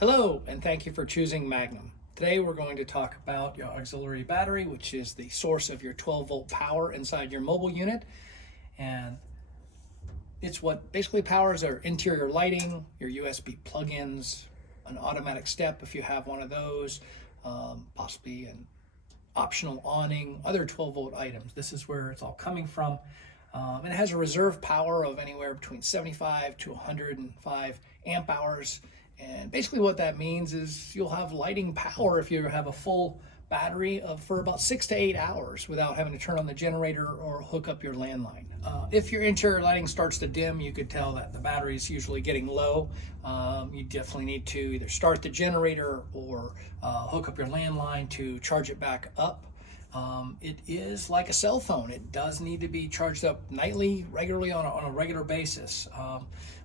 Hello, and thank you for choosing Magnum. Today we're going to talk about your auxiliary battery, which is the source of your 12-volt power inside your mobile unit. And it's what basically powers our interior lighting, your USB plug-ins, an automatic step if you have one of those, possibly an optional awning, other 12-volt items. This is where it's all coming from. It has a reserve power of anywhere between 75 to 105 amp hours. And basically what that means is you'll have lighting power if you have a full battery for about 6 to 8 hours without having to turn on the generator or hook up your landline. If your interior lighting starts to dim, you could tell that the battery is usually getting low. You definitely need to either start the generator or hook up your landline to charge it back up. It is like a cell phone. It does need to be charged up nightly, regularly on a regular basis.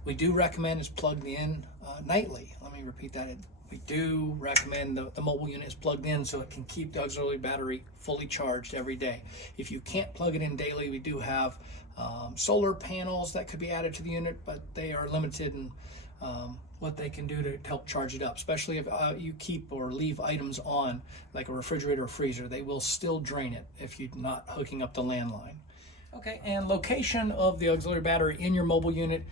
We do recommend it's plugged in nightly. Let me repeat that. We do recommend the mobile unit is plugged in so it can keep the auxiliary battery fully charged every day. If you can't plug it in daily, we do have solar panels that could be added to the unit, but they are limited in what they can do to help charge it up, especially if you keep or leave items on like a refrigerator or freezer. They will still drain it if you're not hooking up the landline. Okay, and location of the auxiliary battery in your mobile unit,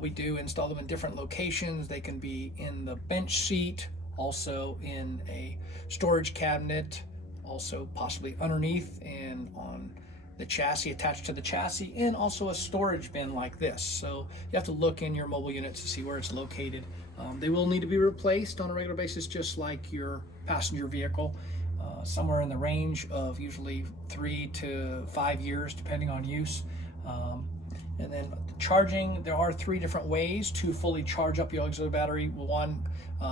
we do install them in different locations. They can be in the bench seat, also in a storage cabinet, also possibly underneath and on the chassis, attached to the chassis, and also a storage bin like this. So you have to look in your mobile unit to see where it's located. They will need to be replaced on a regular basis, just like your passenger vehicle, somewhere in the range of usually 3 to 5 years, depending on use. And then charging, there are 3 different ways to fully charge up your auxiliary battery. One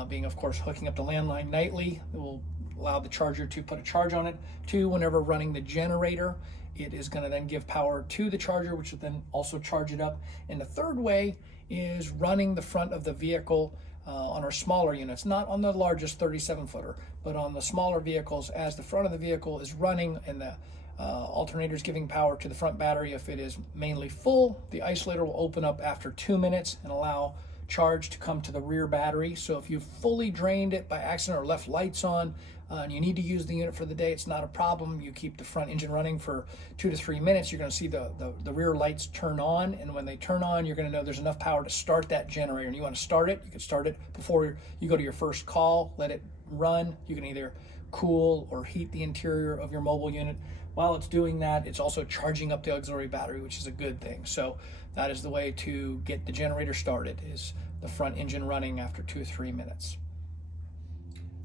being, of course, hooking up the landline nightly. It will allow the charger to put a charge on it. 2, whenever running the generator, it is going to then give power to the charger, which will then also charge it up. And the 3rd way is running the front of the vehicle on our smaller units, not on the largest 37-footer, but on the smaller vehicles. As the front of the vehicle is running and the alternator is giving power to the front battery, if it is mainly full, the isolator will open up after 2 minutes and allow charge to come to the rear battery. So if you've fully drained it by accident or left lights on and you need to use the unit for the day, it's not a problem. You keep the front engine running for 2 to 3 minutes. You're going to see the rear lights turn on, and when they turn on, you're going to know there's enough power to start that generator. And you want to start it, you can start it before you go to your first call, let it run. You can either cool or heat the interior of your mobile unit. While it's doing that, it's also charging up the auxiliary battery, which is a good thing. So that is the way to get the generator started, is the front engine running after 2 or 3 minutes.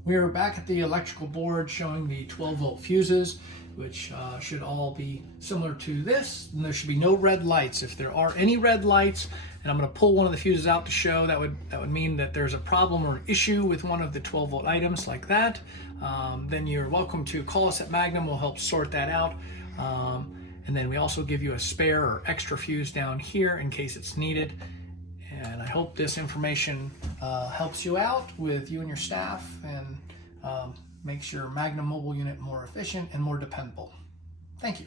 We are back at the electrical board showing the 12-volt fuses, which should all be similar to this. And there should be no red lights. If there are any red lights, and I'm going to pull one of the fuses out to show, that would mean that there's a problem or an issue with one of the 12-volt items like that. Then you're welcome to call us at Magnum. We'll help sort that out. And then we also give you a spare or extra fuse down here in case it's needed. And I hope this information helps you out with you and your staff and makes your Magnum mobile unit more efficient and more dependable. Thank you.